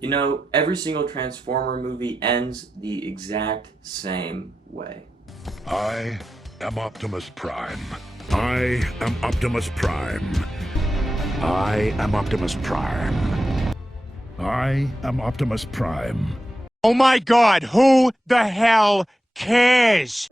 You know, every single Transformer movie ends the exact same way. I am Optimus Prime. I am Optimus Prime. I am Optimus Prime. I am Optimus Prime. Oh my God, who the hell cares?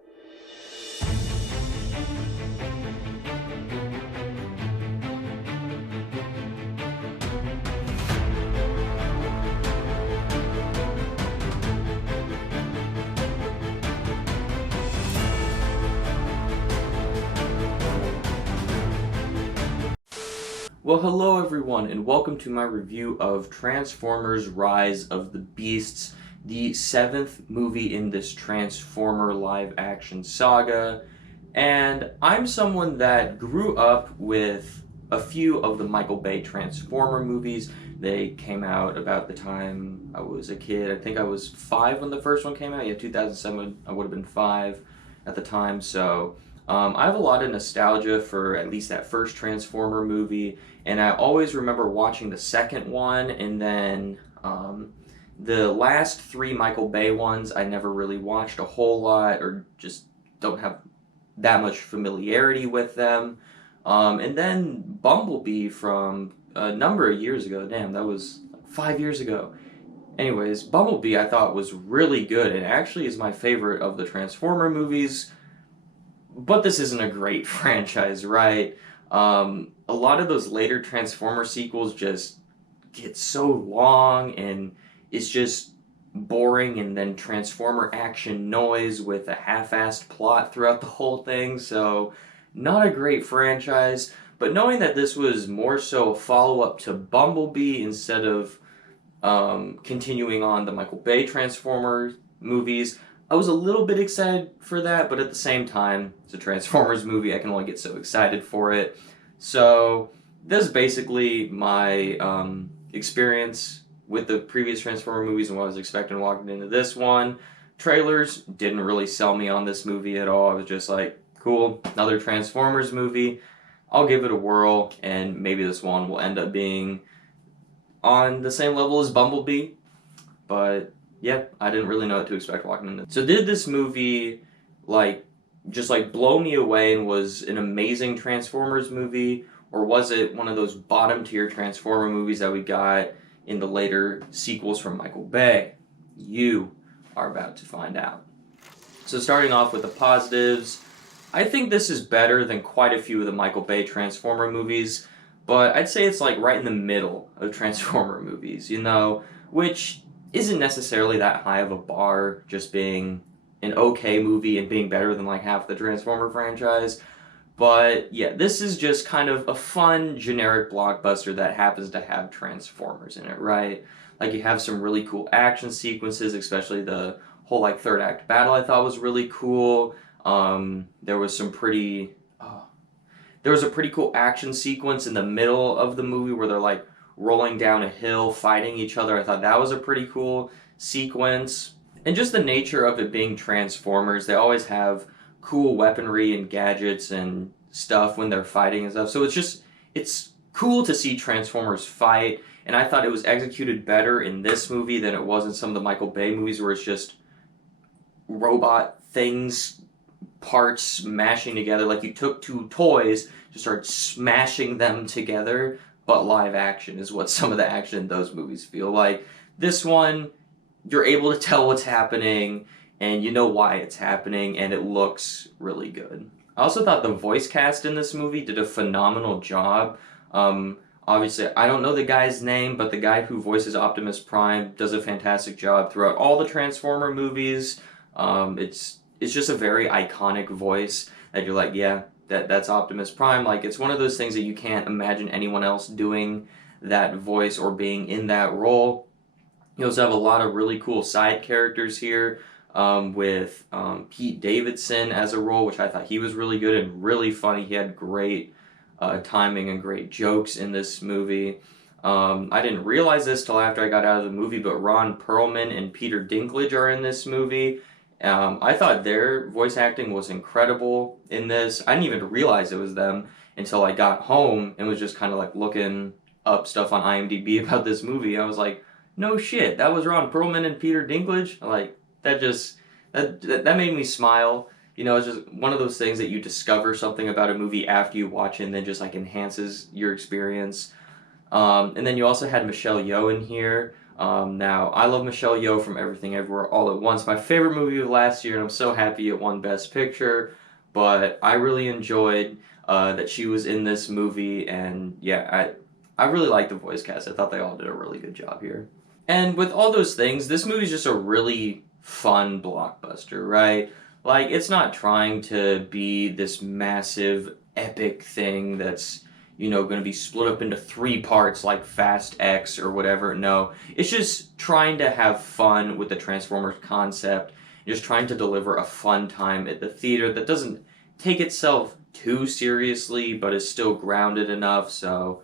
Well, hello everyone, and welcome to my review of Transformers Rise of the Beasts, the 7th movie in this Transformer live-action saga. And I'm someone that grew up with a few of the Michael Bay Transformer movies. They came out about the time I was a kid. I think I was 5 when the first one came out. Yeah, 2007, I would have been 5 at the time, so... I have a lot of nostalgia for at least that first Transformer movie, and I always remember watching the second one, and then the last 3 Michael Bay ones I never really watched a whole lot, or just don't have that much familiarity with them. And then Bumblebee from a number of years ago, damn, that was like 5 years ago. Anyways, Bumblebee I thought was really good, and actually is my favorite of the Transformer movies. But this isn't a great franchise, right? A lot of those later Transformer sequels just get so long and it's just boring, and then Transformer action noise with a half-assed plot throughout the whole thing, so not a great franchise. But knowing that this was more so a follow-up to Bumblebee instead of continuing on the Michael Bay Transformers movies, I was a little bit excited for that, but at the same time, it's a Transformers movie, I can only get so excited for it. So, this is basically my experience with the previous Transformer movies and what I was expecting walking into this one. Trailers didn't really sell me on this movie at all. I was just like, cool, another Transformers movie. I'll give it a whirl, and maybe this one will end up being on the same level as Bumblebee, but yeah, I didn't really know what to expect walking into it. So did this movie, just blow me away and was an amazing Transformers movie, or was it one of those bottom tier Transformer movies that we got in the later sequels from Michael Bay? You are about to find out. So starting off with the positives, I think this is better than quite a few of the Michael Bay Transformer movies, but I'd say it's like right in the middle of Transformer movies, which isn't necessarily that high of a bar, just being an okay movie and being better than like half the Transformer franchise. But yeah, this is just kind of a fun, generic blockbuster that happens to have Transformers in it, right? Like, you have some really cool action sequences, especially the whole third act battle I thought was really cool. There was some pretty... there was a pretty cool action sequence in the middle of the movie where they're rolling down a hill, fighting each other. I thought that was a pretty cool sequence. And just the nature of it being Transformers, they always have cool weaponry and gadgets and stuff when they're fighting and stuff. So it's cool to see Transformers fight, and I thought it was executed better in this movie than it was in some of the Michael Bay movies where it's just robot things, parts mashing together. Like, you took 2 toys, just started smashing them together, but live action is what some of the action in those movies feel like. This one, you're able to tell what's happening, and you know why it's happening, and it looks really good. I also thought the voice cast in this movie did a phenomenal job. Obviously, I don't know the guy's name, but the guy who voices Optimus Prime does a fantastic job throughout all the Transformer movies. It's just a very iconic voice that you're like, yeah, that's Optimus Prime. Like, it's one of those things that you can't imagine anyone else doing that voice or being in that role. You also have a lot of really cool side characters here, with Pete Davidson as a role, which I thought he was really good and really funny. He had great timing and great jokes in this movie. I didn't realize this till after I got out of the movie, but Ron Perlman and Peter Dinklage are in this movie. I thought their voice acting was incredible in this. I didn't even realize it was them until I got home and was just kind of looking up stuff on IMDb about this movie. I was like, no shit, that was Ron Perlman and Peter Dinklage. Like, that made me smile. You know, it's just one of those things that you discover something about a movie after you watch it and then just like enhances your experience. And then you also had Michelle Yeoh in here. Now, I love Michelle Yeoh from Everything Everywhere All at Once, my favorite movie of last year, and I'm so happy it won Best Picture. But I really enjoyed that she was in this movie, and yeah, I really like the voice cast. I thought they all did a really good job here. And with all those things, this movie's just a really fun blockbuster, right? Like, it's not trying to be this massive, epic thing that's, you know, going to be split up into 3 parts like Fast X or whatever. No, it's just trying to have fun with the Transformers concept, just trying to deliver a fun time at the theater that doesn't take itself too seriously, but is still grounded enough. So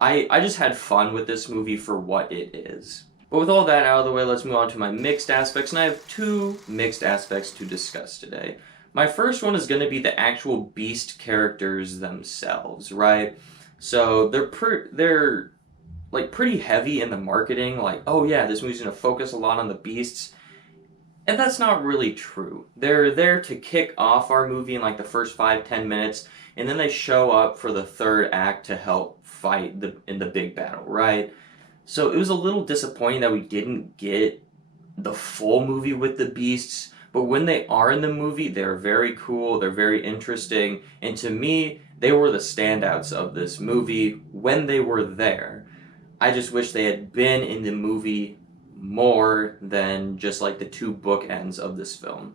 I just had fun with this movie for what it is. But with all that out of the way, let's move on to my mixed aspects, and I have 2 mixed aspects to discuss today. My first one is going to be the actual Beast characters themselves, right? So they're like pretty heavy in the marketing, like, oh yeah, this movie's going to focus a lot on the Beasts. And that's not really true. They're there to kick off our movie in like the first 5-10 minutes, and then they show up for the 3rd act to help fight in the big battle, right? So it was a little disappointing that we didn't get the full movie with the Beasts, but when they are in the movie, they're very cool, they're very interesting, and to me, they were the standouts of this movie when they were there. I just wish they had been in the movie more than just like the 2 bookends of this film.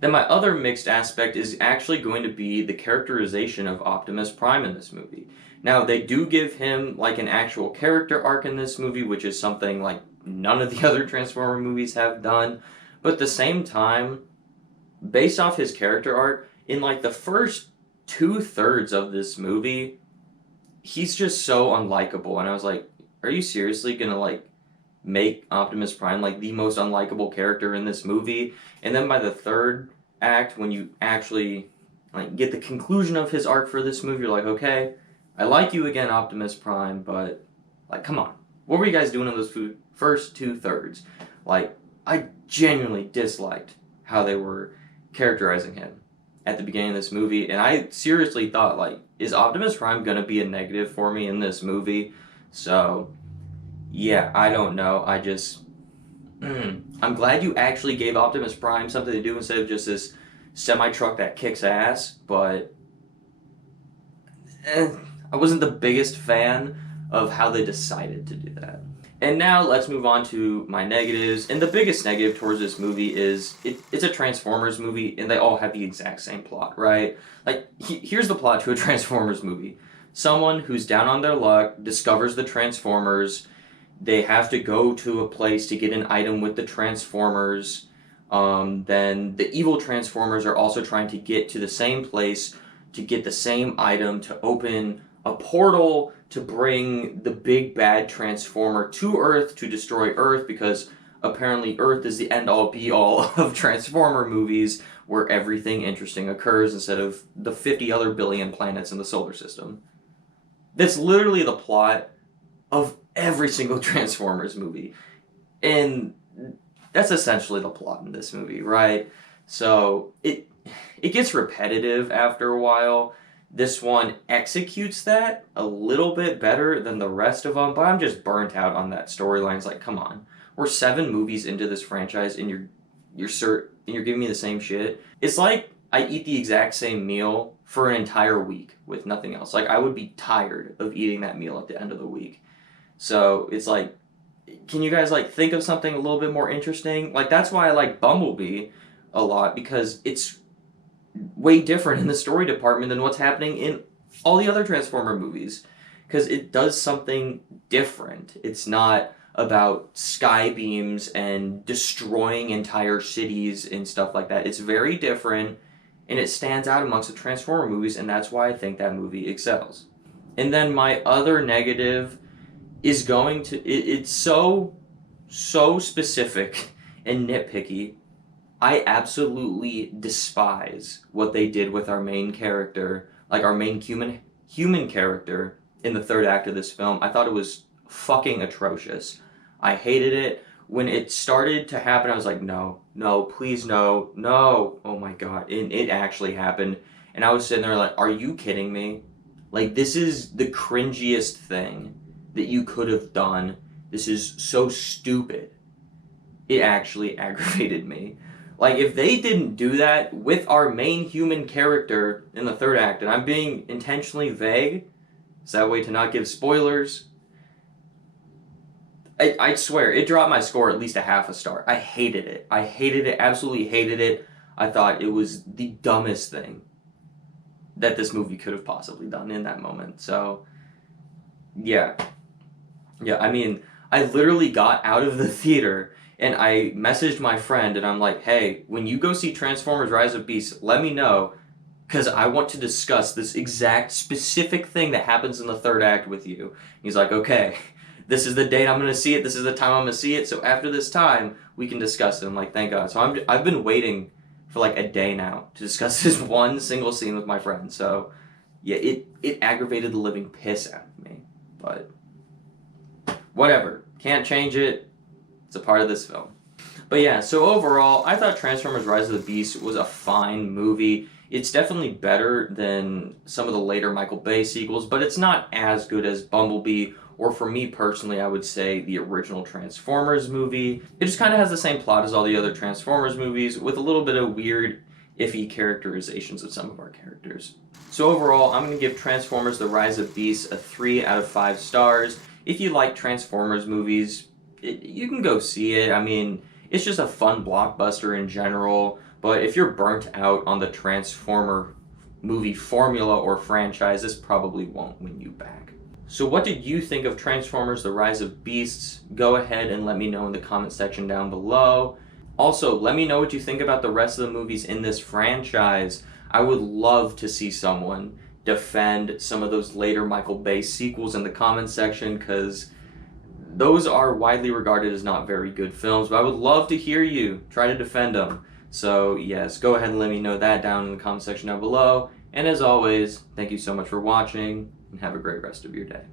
Then my other mixed aspect is actually going to be the characterization of Optimus Prime in this movie. Now, they do give him like an actual character arc in this movie, which is something like none of the other Transformer movies have done. But at the same time, based off his character arc, in like the first 2/3 of this movie, he's just so unlikable. And I was like, are you seriously gonna like make Optimus Prime like the most unlikable character in this movie? And then by the 3rd act, when you actually like get the conclusion of his arc for this movie, you're like, okay, I like you again, Optimus Prime, but like, come on, what were you guys doing in those first 2/3? Like, I genuinely disliked how they were characterizing him at the beginning of this movie, and I seriously thought, like, is Optimus Prime gonna be a negative for me in this movie? So yeah, I don't know. I'm glad you actually gave Optimus Prime something to do instead of just this semi-truck that kicks ass, but I wasn't the biggest fan of how they decided to do that. And now let's move on to my negatives. And the biggest negative towards this movie is it's a Transformers movie, and they all have the exact same plot, right? Like, here's the plot to a Transformers movie. Someone who's down on their luck discovers the Transformers. They have to go to a place to get an item with the Transformers. Then the evil Transformers are also trying to get to the same place to get the same item to open a portal to bring the big bad Transformer to Earth to destroy Earth, because apparently Earth is the end-all be-all of Transformer movies where everything interesting occurs instead of the 50 other billion planets in the solar system. That's literally the plot of every single Transformers movie. And that's essentially the plot in this movie, right? So it gets repetitive after a while. This one executes that a little bit better than the rest of them, but I'm just burnt out on that storyline. It's like, come on. We're 7 movies into this franchise and you're giving me the same shit. It's like I eat the exact same meal for an entire week with nothing else. Like, I would be tired of eating that meal at the end of the week. So it's like, can you guys like think of something a little bit more interesting? Like, that's why I like Bumblebee a lot, because it's way different in the story department than what's happening in all the other Transformer movies, because it does something different. It's not about sky beams and destroying entire cities and stuff like that. It's very different, and it stands out amongst the Transformer movies, and that's why I think that movie excels. And then my other negative is going to, it's so specific and nitpicky. I absolutely despise what they did with our main character, like our main human character in the 3rd act of this film. I thought it was fucking atrocious. I hated it. When it started to happen, I was like, no, no, please, no, no. Oh my God. And it actually happened. And I was sitting there like, are you kidding me? Like, this is the cringiest thing that you could have done. This is so stupid. It actually aggravated me. Like, if they didn't do that with our main human character in the third act, and I'm being intentionally vague, so that way to not give spoilers, I swear, it dropped my score at least a half a star. I hated it. I hated it, absolutely hated it. I thought it was the dumbest thing that this movie could have possibly done in that moment. So, yeah. Yeah, I mean, I literally got out of the theater and I messaged my friend and I'm like, hey, when you go see Transformers Rise of Beasts, let me know because I want to discuss this exact specific thing that happens in the third act with you. He's like, okay, this is the date I'm going to see it. This is the time I'm going to see it. So after this time, we can discuss it. I'm like, thank God. So I've been waiting for like a day now to discuss this one single scene with my friend. So yeah, it aggravated the living piss out of me. But whatever. Can't change it. It's a part of this film. But yeah, so overall, I thought Transformers Rise of the Beast was a fine movie. It's definitely better than some of the later Michael Bay sequels, but it's not as good as Bumblebee, or for me personally, I would say the original Transformers movie. It just kind of has the same plot as all the other Transformers movies, with a little bit of weird, iffy characterizations of some of our characters. So overall, I'm going to give Transformers The Rise of Beasts a 3 out of 5 stars. If you like Transformers movies, you can go see it. I mean, it's just a fun blockbuster in general, but if you're burnt out on the Transformer movie formula or franchise, this probably won't win you back. So what did you think of Transformers The Rise of Beasts? Go ahead and let me know in the comment section down below. Also, let me know what you think about the rest of the movies in this franchise. I would love to see someone defend some of those later Michael Bay sequels in the comment section, because those are widely regarded as not very good films, but I would love to hear you try to defend them. So yes, go ahead and let me know that down in the comment section down below. And as always, thank you so much for watching, and have a great rest of your day.